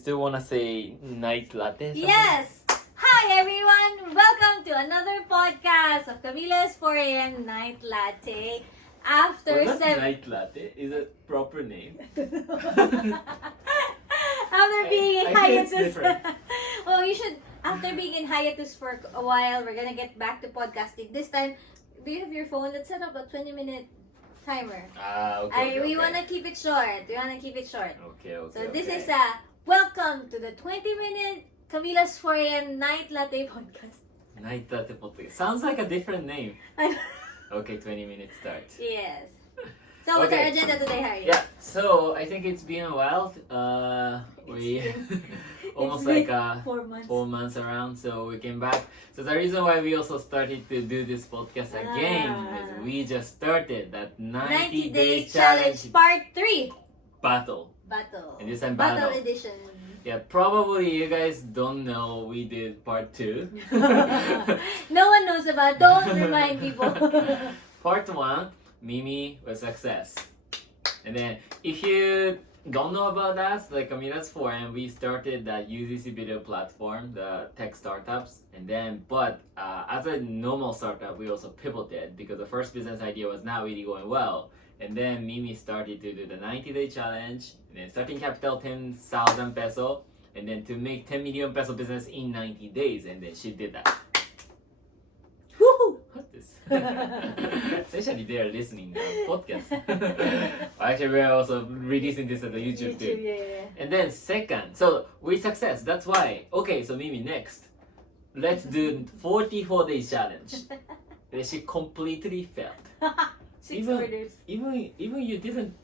Still wanna say night latte? Yes! Hi everyone! Welcome to another podcast of Camila's 4 a.m. Night Latte. After Was that night latte? Is it proper name? After being in I think it's hiatus. different. Well, you should, after being in hiatus for a while, we're gonna get back to podcasting. This time, do you have your phone that's set up a 20-minute timer? Okay. We wanna keep it short. Okay. So this is welcome to the 20-minute Camila's 4 a.m. Night Latte podcast. Night latte podcast. Sounds like a different name. Okay, 20 minutes start. Yes. So what's our Okay. agenda today, Harry? Yeah, so I think it's been a while. We almost been like 4 months. 4 months around, so we came back. So the reason why we also started to do this podcast again is we just started that 90-day challenge part 3 battle. And this time battle. edition. Yeah, probably you guys don't know we did part 2. No one knows about. Don't remind people. Part 1, Mimi was success. And then if you don't know about us, like Camila's 4 and we started that UGC video platform, the tech startups. And then, but as a normal startup, we also pivoted because the first business idea was not really going well. And then Mimi started to do the 90-day challenge, and then starting capital 10,000 peso, and then to make 10 million peso business in 90 days, and then she did that. Woohoo! What is? Essentially, they are listening to the podcast. Actually, we are also releasing this at the YouTube too. Yeah. And then second, so with success, that's why. Okay, so Mimi, next, let's do 44 days challenge. Then she completely failed. 6 orders. Even you didn't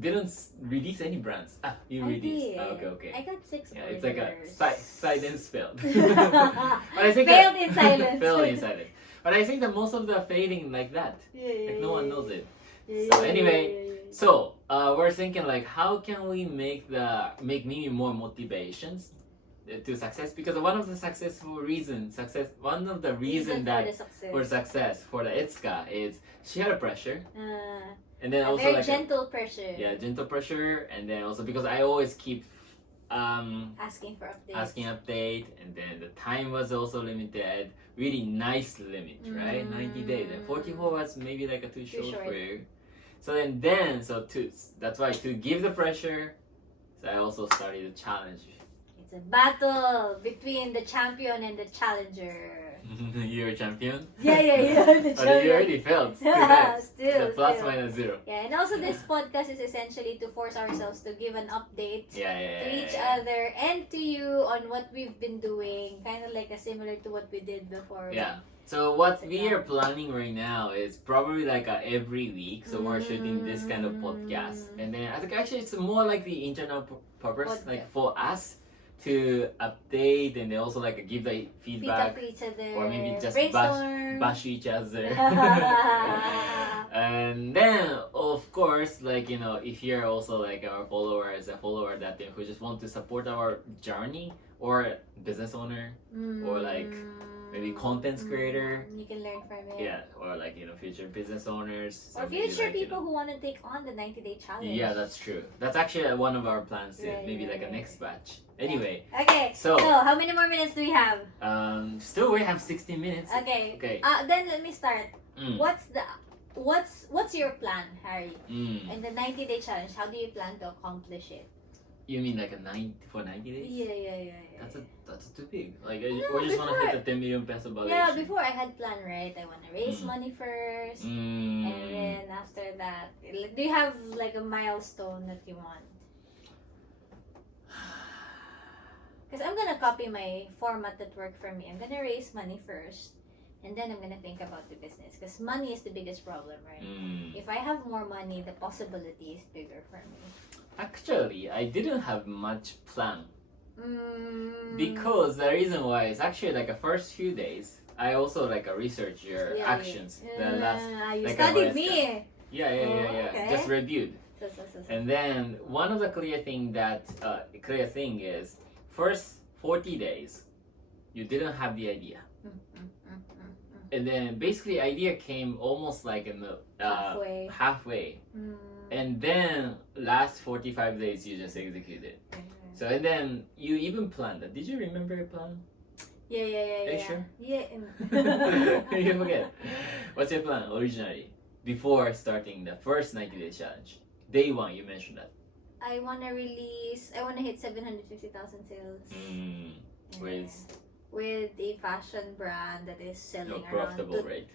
didn't release any brands. You I released. did. Okay. I got 6 Yeah, orders. it's like a silence failed. But I think Failed in silence. Failed in silence. But I think that most of the failing like that. Like no one knows it. So anyway, so we're thinking like how can we make Mimi more motivations to success, because one of the reason that for success for the Etsuka is she had a pressure, and then a also very like gentle pressure. gentle pressure, and then also because I always keep Asking for updates. and then the time was also limited, really nice limit, right? 90 days, and 44 was maybe like a too short for you. So that's why to give the pressure, so I also started a challenge. It's a battle between the champion and the challenger. You're a champion? Yeah. The But champion. you already failed. Yeah, The still. plus minus 0. Yeah, and also this podcast is essentially to force ourselves to give an update to each Yeah. other and to you on what we've been doing, kind of like similar to what we did before. Yeah. So what we are planning right now is probably like every week. So we're shooting this kind of podcast, and then I think actually it's more like the internal purpose, like for us to update and then also like give the feedback, to each other, or maybe just brainstorm. bash each other. And then of course, like if you're also like our follower, as a follower that who just want to support our journey, or business owner, or like maybe content creator, you can learn from it. yeah, or like future business owners, Or future people who want to take on the 90-day challenge. Yeah, that's true. That's actually one of our plans too. Right, Maybe right, like a right. next batch. Anyway, Okay. So- how many more minutes do we have? still we have 60 minutes. Okay. Okay. Then let me start. Mm. What's your plan, Harry? Mm. In the 90-day challenge, how do you plan to accomplish it? You mean like 90 days? Yeah. That's too big. Like No, we just want to before- hit the 10 million peso valuation. Yeah, before I had planned, right? I want to raise money first, and Mm. then after that, do you have like a milestone that you want? Because I'm gonna copy my format that worked for me. I'm gonna raise money first, and then I'm gonna think about the business. Because money is the biggest problem, right? Mm. If I have more money, the possibility is bigger for me. Actually, I didn't have much plan. Mm. Because the reason why is actually like the first few days, I also like research your actions. The last, you like a studied Maresca. me. yeah. Okay. Just reviewed. So. And then one of the clear thing is first 40 days, you didn't have the idea. And then basically idea came almost like in the halfway. And then last 45 days you just execute it. So and then you even planned that. Did you remember your plan? Yeah. Are you sure? Yeah. You forget. What's your plan originally? Before starting the first 90-day challenge. Day 1, you mentioned that. I wanna hit 750,000 sales. With a fashion brand that is selling around profitable rate.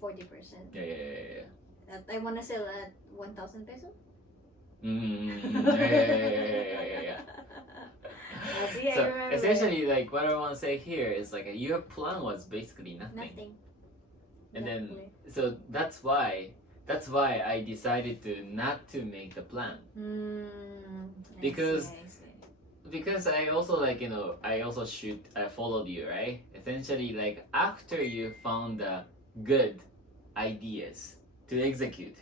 40%. Yeah. I wanna sell at 1,000 peso. Yeah. See, So essentially, like what I want to say here is like your plan was basically nothing. And then so that's why I decided to not to make the plan. Because I also like I also I followed you, right? Essentially, like after you found the good ideas to execute,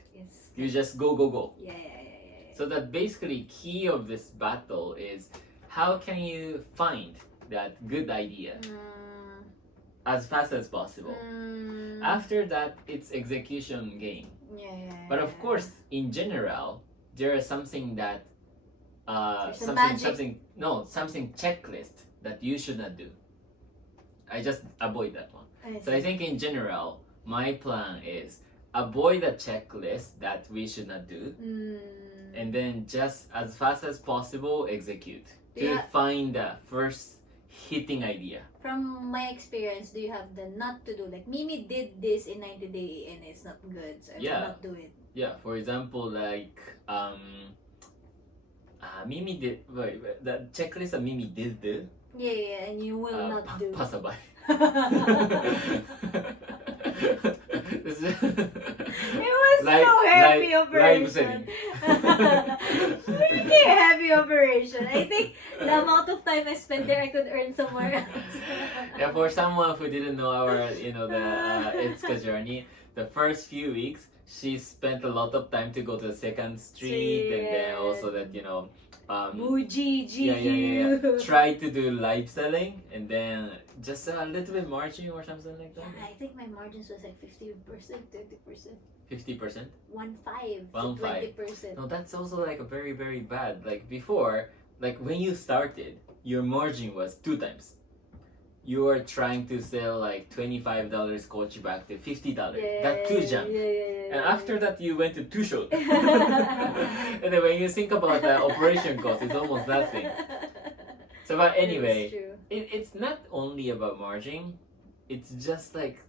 you just go. Yeah. So that basically key of this battle is how can you find that good idea as fast as possible. After that, it's execution game. But of course, in general, there is something that something checklist that you should not do. I just avoid that one. So I think in general, my plan is avoid the checklist that we should not do, and then just as fast as possible execute to find the first hitting idea. From my experience, do you have the not to do? Like Mimi did this in 90 days and it's not good, so I will not do it. Yeah, for example, like Mimi did the checklist that Mimi did do. Yeah, and you will not do. Passerby. It was so heavy operation. Really heavy operation. I think the amount of time I spent there, I could earn somewhere else. Yeah, for someone who didn't know our, the Etsuka journey, the first few weeks, she spent a lot of time to go to the second street, and then also that, Muji, try to do live selling, and then just a little bit margin or something like that. Yeah, I think my margins was like 50%, 30%. 50%? 1.5 to 20%. No, that's also like a very, very bad. Like before, like when you started, your margin was 2 times. You were trying to sell like $25 coach back to $50. That 2 jump. And after that, you went to 2 shows. And then when you think about the operation cost, it's almost nothing. So, but anyway, it's not only about margin. It's just like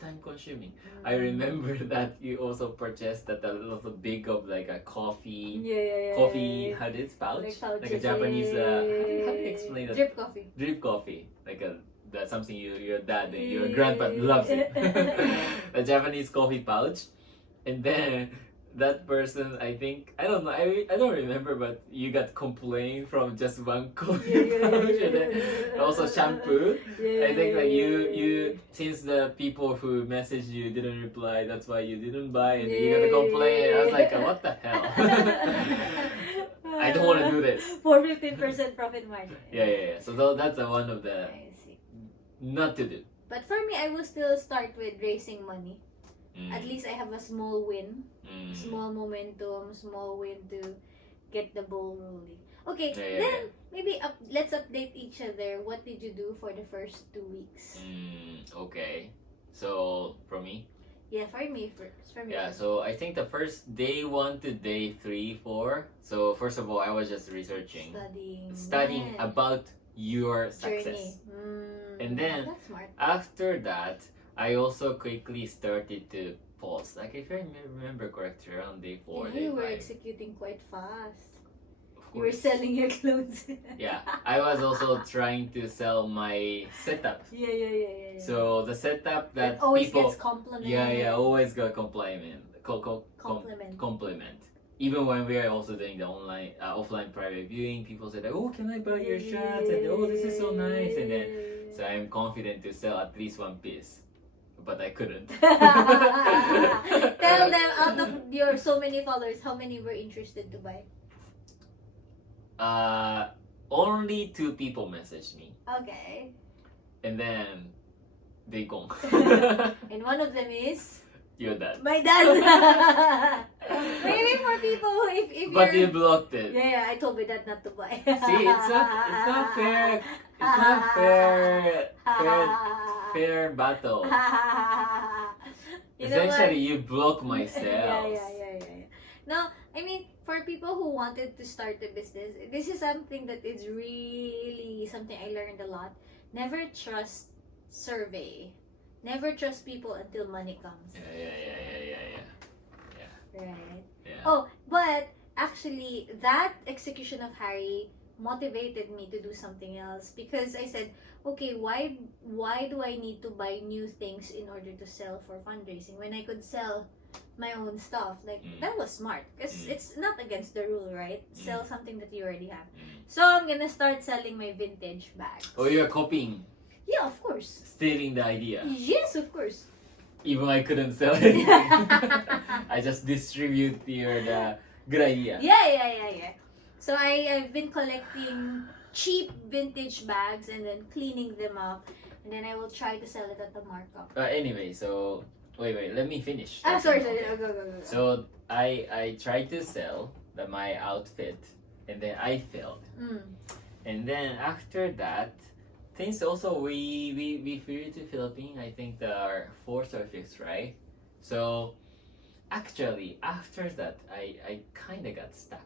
time consuming. I remember that you also purchased that a little big of like a coffee. Coffee, how did it pouch? Like a Japanese. How do you explain that? Drip coffee. Like that's something your dad and your grandpa loves it. A Japanese coffee pouch, and then that person, I think, I don't know, I don't remember, but you got complaint from just one coffee pouch, and then also shampoo. I think like you since the people who messaged you didn't reply, that's why you didn't buy, and you got a complaint. I was like, what the hell? I don't want to do this. For 15% profit margin. Yeah. So that's one of the not to do. But for me, I will still start with raising money. At least I have a small win, small momentum, small win to get the ball rolling. Okay, then maybe let's update each other. What did you do for the first 2 weeks? Okay, so for me? Yeah, for me first. Yeah, so I think the first day 1 to day 3, 4. So first of all, I was just researching, studying about your success. And then after that, I also quickly started to post. Like if I remember correctly, around day 4, day 5. You were executing quite fast. You were selling your clothes. Yeah, I was also trying to sell my setup. Yeah. So the setup that always people gets compliment. Yeah, always got compliment. Even when we are also doing the online, offline private viewing, people say, "Oh, can I buy your shirts?" And "Oh, this is so nice." And then, so I'm confident to sell at least 1 piece, but I couldn't. Tell them, out of your so many followers, how many were interested to buy? Only 2 people messaged me. Okay. And then they gone. And one of them is Your dad. My dad. Maybe for people who, if But you you're... blocked it. Yeah, I told my dad not to buy. See, it's not fair. It's not fair battle. You know what? Essentially, you block my Yeah. sales. No, I mean, for people who wanted to start a business, this is something that is really something I learned a lot. Never trust survey. Never trust people until money comes. Yeah. Right. Yeah. Oh, but actually, that execution of Harry motivated me to do something else because I said, okay, why do I need to buy new things in order to sell for fundraising when I could sell my own stuff? Like, that was smart because it's not against the rule, right? Sell something that you already have. So I'm gonna start selling my vintage bags. Oh, you're copying. Yeah, of course. Stealing the idea. Yes, of course. Even I couldn't sell anything. I just distribute the good idea. Yeah. So I've been collecting cheap vintage bags and then cleaning them up, and then I will try to sell it at the markup. Anyway, so wait, let me finish. Sorry. Okay. Go. So I tried to sell my outfit, and then I failed. And then after that, things also we flew to Philippines. I think there are 4th or 5th, right? So actually after that, I kind of got stuck.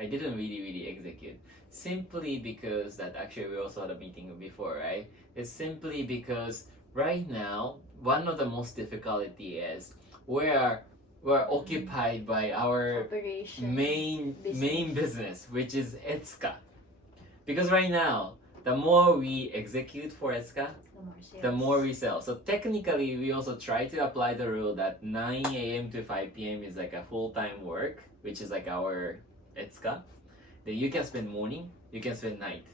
I didn't really execute simply because that actually we also had a meeting before, right? It's simply because right now one of the most difficulty is we're occupied by our Operation. main business, which is Etsuka. Because right now, the more we execute for Etsuka, the more we sell. So technically, we also try to apply the rule that 9 a.m. to 5 p.m. is like a full-time work, which is like our Etsuka. Then you can spend morning, you can spend night,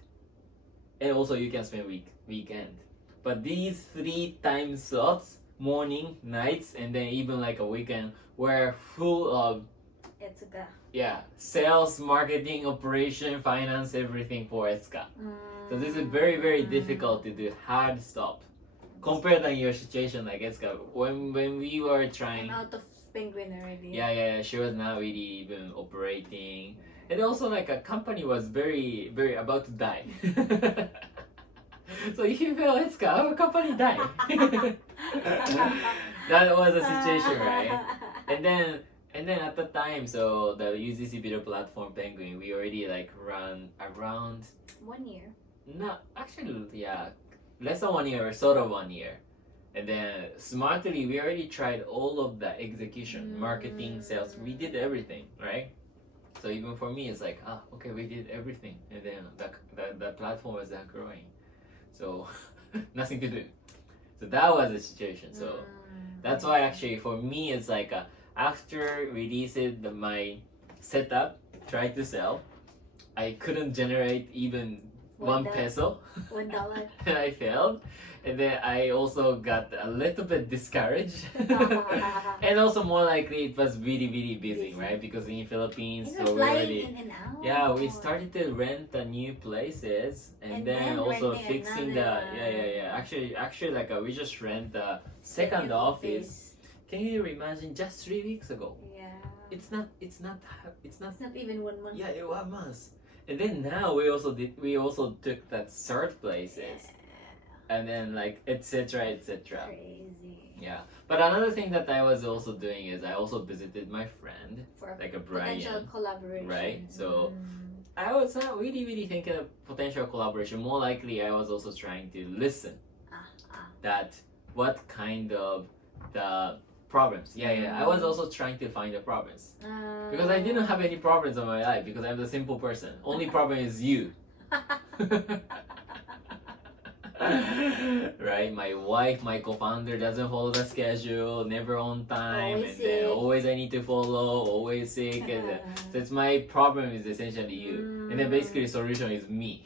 and also you can spend weekend. But these 3 time slots, morning, nights, and then even like a weekend, were full of Etsuka. Yeah, sales, marketing, operation, finance, everything for Etsuka. So this is very difficult to do, hard stop. Compared to your situation like Etsuka, when we were trying. I'm out of Penguin already. Yeah, she was not really even operating, and also like a company was very about to die. So if you fail Etsuka, our company died. That was the situation, right? And then at the time, so the UGC video platform Penguin, we already like run around 1 year. No, actually, yeah, less than 1 year or sort of 1 year. And then smartly, we already tried all of the execution, marketing, sales. We did everything, right? So even for me, it's like, okay, we did everything, and then the platform was not growing, so nothing to do. So that was the situation. So that's why actually for me, it's like after releasing my setup, tried to sell, I couldn't generate even $1 peso. $1. And I failed. And then I also got a little bit discouraged. And also more likely it was really busy, right? Because in Philippines, so we already in and out. Yeah, we started to rent the new places and then also fixing the Actually like we just rent the second office. Can you imagine just 3 weeks ago? Yeah. It's not It's not even 1 month. Yeah, it was months. And then now we also took that third places. And then like etc. Crazy. Yeah, but another thing that I was also doing is I also visited my friend For like a Brian, potential collaboration. right? So I was not really thinking of potential collaboration. More likely, I was also trying to listen that what kind of the problems. Yeah. I was also trying to find the problems because I didn't have any problems in my life because I'm the simple person. Only problem is you. Right, my wife, my co-founder doesn't follow the schedule, never on time, Always and then always I need to follow, always sick. So it's my problem is essentially you, and then basically solution is me.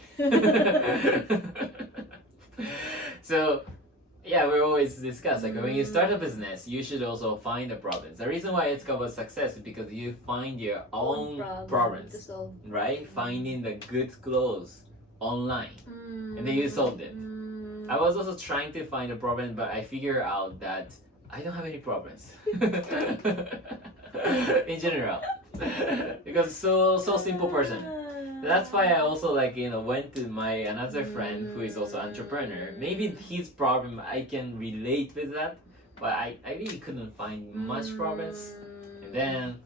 So yeah, we always discuss like when you start a business, you should also find the problems. The reason why Etsuka was success is because you find your own problems, to solve. right? Finding the good clothes online, and then you solved it. I was also trying to find a problem, but I figured out that I don't have any problems in general because so simple person. That's why I also went to my another friend who is also entrepreneur. Maybe his problem I can relate with that, but I really couldn't find much problems. And then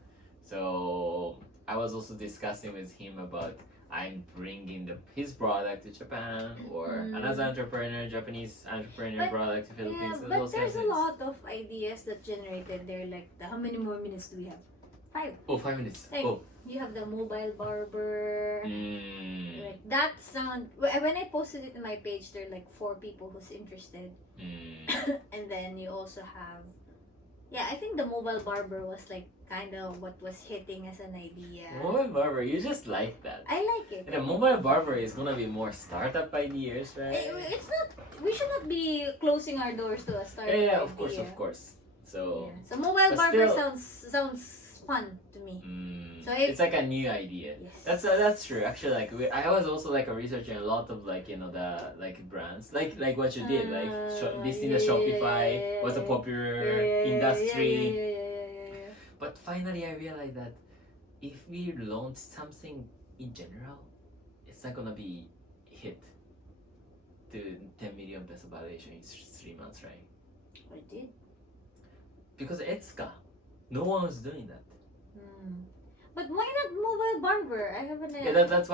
so I was also discussing with him about I'm bringing his product to Japan or another entrepreneur, Japanese entrepreneur product to Philippines. Yeah, but there's a lot of ideas that generated there. Like how many more minutes do we have? 5. Oh, 5 minutes. Like, you have the mobile barber. Like that sound. When I posted it in my page, there are like 4 people who's interested. And then you also have, yeah, I think the mobile barber was like kind of what was hitting as an idea. Mobile barber, you just like that. I like it. And the mobile barber is gonna be more startup ideas, right? It's not. We should not be closing our doors to a startup Yeah, idea. of course. So. Yeah. So mobile barber sounds fun to me. So it's like a new idea. Yes. That's true. Actually, I was also researching a lot of the brands like what you did this in the Shopify was a popular industry. But finally, I realized that if we launch something in general, it's not gonna be hit to 10 million peso valuation in 3 months, right? I did. Because Etsuka, no one was doing that. But why not mobile barber? I haven't. Yeah, that's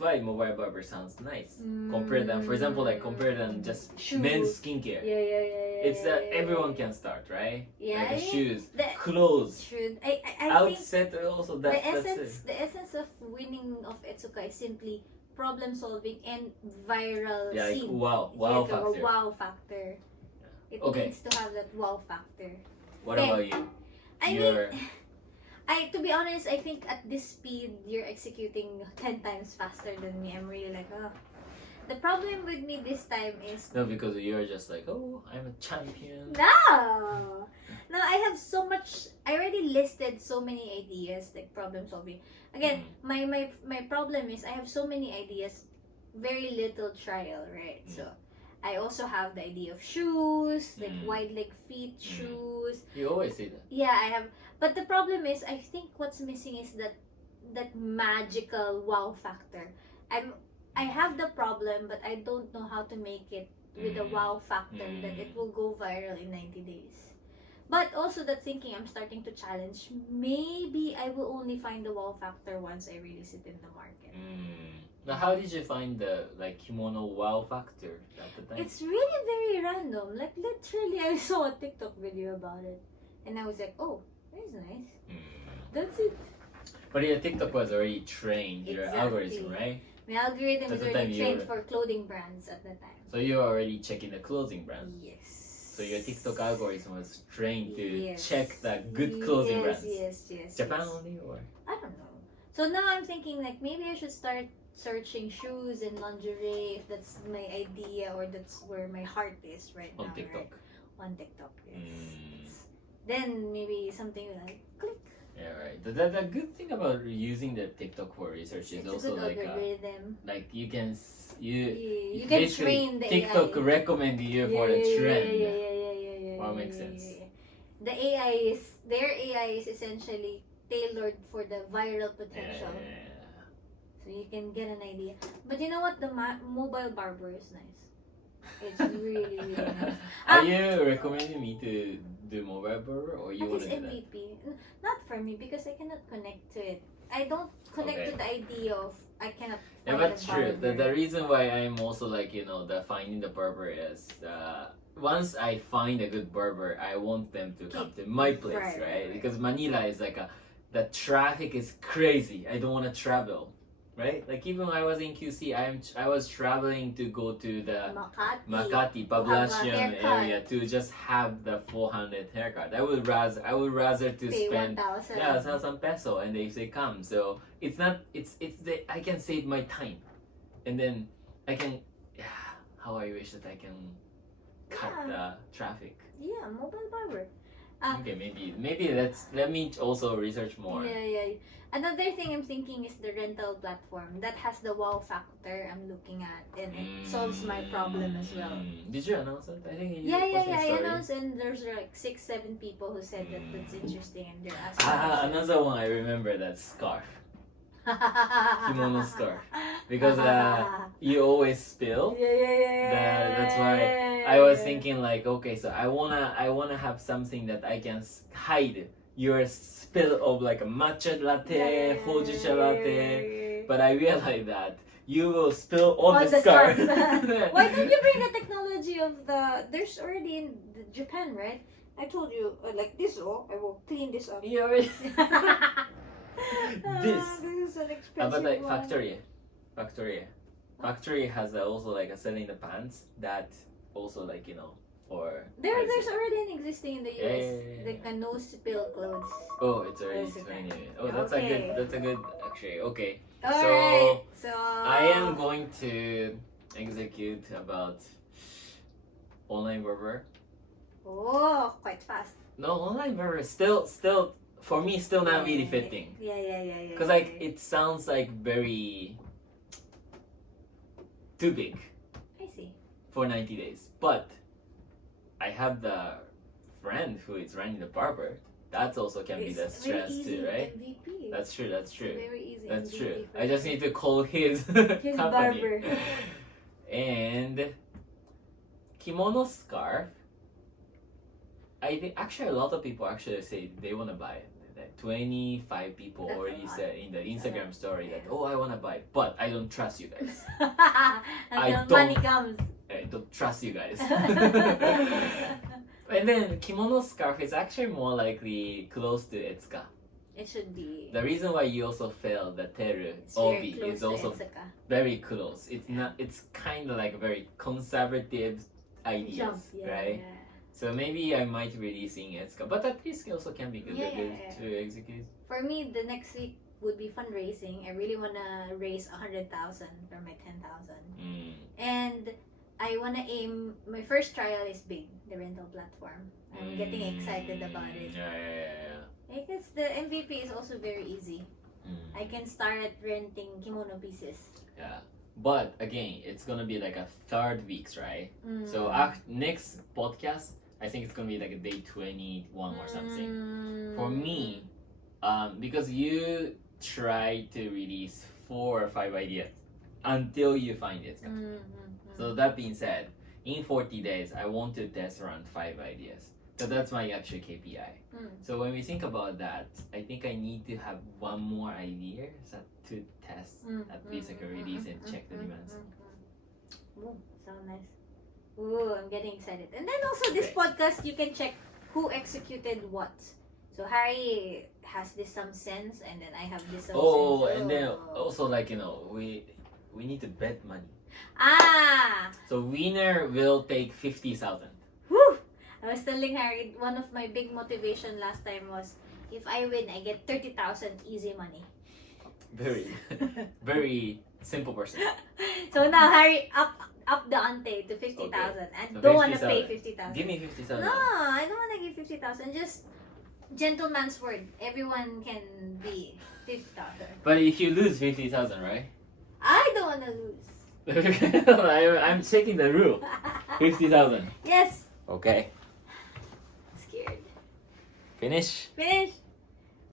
why mobile barber sounds nice. Compare them, for example, compare them just shoes. Men's skincare. Yeah. It's that everyone can start, right? Yeah. Shoes, clothes, I outset also. The essence of winning of Etsuka is simply problem solving and viral scene. Wow factor. A wow factor. It needs to have that wow factor. What about you? To be honest, I think at this speed, you're executing 10 times faster than me. I'm really like, oh. The problem with me this time is... No, because you're just like, oh, I'm a champion. No, I have so much... I already listed so many ideas, like problem solving. Again, my problem is I have so many ideas, very little trial, right? So, I also have the idea of shoes, like wide leg feet shoes. You always say that. Yeah, I have. But the problem is, I think what's missing is that magical wow factor. I have the problem, but I don't know how to make it with a wow factor that it will go viral in 90 days. But also that thinking, I'm starting to challenge. Maybe I will only find the wow factor once I release it in the market. Now, how did you find the kimono wow factor at the time? It's really very random. Like literally, I saw a TikTok video about it, and I was like, "Oh, that's nice." That's it. But your TikTok was already trained, your algorithm, right? My algorithm is already trained for clothing brands at the time. So you were already checking the clothing brands. Yes. So your TikTok algorithm was trained to check the good clothing brands. Yes. Japan only, or I don't know. So now I'm thinking maybe I should start searching shoes and lingerie if that's my idea or that's where my heart is right now. On TikTok. Right? On TikTok, yes. Then maybe something like click. Yeah, right. The good thing about using the TikTok for research is also you can train the TikTok AI. recommend you for the trend. Yeah. That makes sense. The their AI is essentially tailored for the viral potential. Yeah. So you can get an idea. But you know what? The mobile barber is nice. It's really nice. Are you recommending me to do mobile barber or you want to do MVP. That? Not for me because I cannot connect to it. I don't connect to the idea of I cannot find but true. barber. The reason why I'm also the finding the barber is once I find a good barber, I want them to come to my place, right? Because Manila is the traffic is crazy. I don't want to travel. Right? Even when I was in QC, I was traveling to go to the Makati, Poblacion area to just have the 400 haircut. I would rather to pay spend 1,000 peso and if they come. So I can save my time. And then I can how I wish that I can cut the traffic. Yeah, mobile barber. Okay, maybe let me also research more. Yeah. Another thing I'm thinking is the rental platform that has the wow factor I'm looking at, and it solves my problem as well. Did you announce it? I think you Yeah. posted a I story. announced, and there's like 6-7 people who said that that's interesting, and they're asking. Another one I remember, that scarf, kimono scarf, because you always spill. Yeah. That's why I was thinking like, okay, so I wanna have something that I can hide your spill of like a matcha latte, hojicha latte, but I realized that you will spill on the scarf. Why don't you bring the technology of there's already in Japan, right? I told you, like this, I will clean this up. You already This is an expensive but like one. Factory has also like a selling the pants that also like, or There's already an existing in the US, Yeah. like a no spill clothes. oh, it's already That's okay. 20. Oh, that's a good actually. Okay. Alright, so I am going to execute about online barber. Oh, quite fast. No, online barber still for me still not really fitting. Yeah. Because like it sounds like very too big I see. for 90 days. But I have the friend who is running the barber. That also can be the It's very stress easy too, right? MVP. That's true. Very easy. That's MVP true. for I just him. need to call his His company. barber. And kimono scarf. I think actually a lot of people actually say they want to buy it. Like 25 people That's a already lot. said in the Instagram story that, Yeah. oh, I want to buy it, but I don't trust you guys. Until don't- money comes. I don't trust you guys. And then kimono scarf is actually more likely close to Etsuka. It should be. The reason why you also failed the teru It's very obi close is to also Etsuka. very close. It's not. It's kind of like a very conservative ideas, Jump, yeah, right? yeah. So maybe I might releasing Etsuka, but at least also can be good, Yeah, good yeah. to execute. For me, the next week would be fundraising. I really wanna raise 100,000 for my 10,000, and I wanna aim. My first trial is big, the rental platform. I'm getting excited about it. Yeah. Because the MVP is also very easy. I can start renting kimono pieces. Yeah. But again, it's gonna be like a third weeks, right? So next podcast, I think it's gonna be like a day 21 or something. For me, because you try to release 4 or 5 ideas until you find it. So that being said, in 40 days, I want to test around 5 ideas. So that's my actual KPI. So when we think about that, I think I need to have one more idea to test at least like a release and check the demands. Ooh, so nice. Ooh, I'm getting excited. And then also this podcast, you can check who executed what. So Harry has this some sense, and then I have this some sense. And then also like we need to bet money. So winner will take 50,000. Woo! I was telling Harry, one of my big motivation last time was, if I win, I get 30,000 easy money. Very simple person. So now Harry up the ante to 50,000. I So don't want to 50,000. pay 50,000. Give me 50,000. No, I don't want to give 50,000. Just gentleman's word. Everyone can be 50,000. But if you lose 50,000, right? I don't want to lose. I'm checking the rule. 50,000. Yes. Okay. Scared. Finish. Finish.